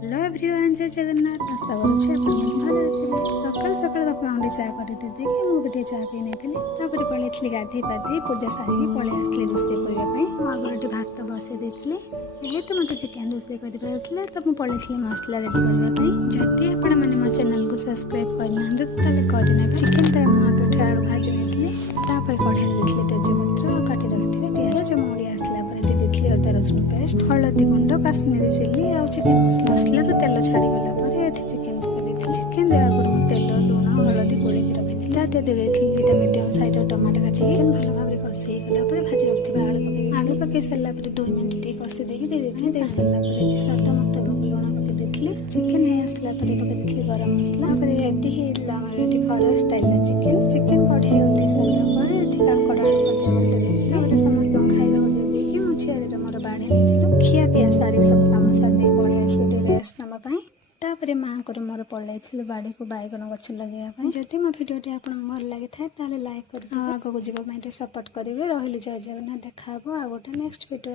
Hello everyone, जय जगन्नाथ। आशा करुच्छे भल सकाल सकाल बापा गंडे चाह कर कि मुझे चाह पी नहीं पलि गाधे पाधे पूजा सारिकी पलि आसली रोषे करने आगे भात बसई देती जेहेतु मत चिकेन रोषे कर तो मुझे पलि मसला रेडी करने जदि आपण मैंने मो चैनल को सब्सक्राइब करना करना चिकेन तो मुझे आगे भाजी नहीं कढ़ाई देती तेजपत्र काटी रखी प्याज मुड़ी आसला देती अदा रसुण पेस्ट हलदी गुंड काश्मीरी चिली आ चिकेन मसला तेल छाड़गला चिकेन पकई चिकेन देवा पूर्व तेल लुण हलदी गोल रखी दुटा मीडियम साइज टमाटो चिकेन भल भाव कषि गला भाजी रखी आलू पकई सारा 2 मिनट कषि दे सारा स्वाद मुताबिक लुण पकई चिकेन है आसला पकई गरम मसला रेडी है घर स्टाइल चिकेन चिकेन कढ़ाई ओल्ले सारा काकड़ आलू भजा बसई समस्त खाइबा देकी मुझे मोर बाढ़े नहीं खिया पिया सारी सब कम सारी पलि आसली रेस्ट नामापी तापर माँ को मोर पलि बाड़ी को बैगन गछ लगे जदि मो भिडियो आपको भल लगी था लाइक कर आगे को जावाई सपोर्ट करेंगे रही जय जगन्नाथ देखा आ गोटे नेक्स्ट भिडियो।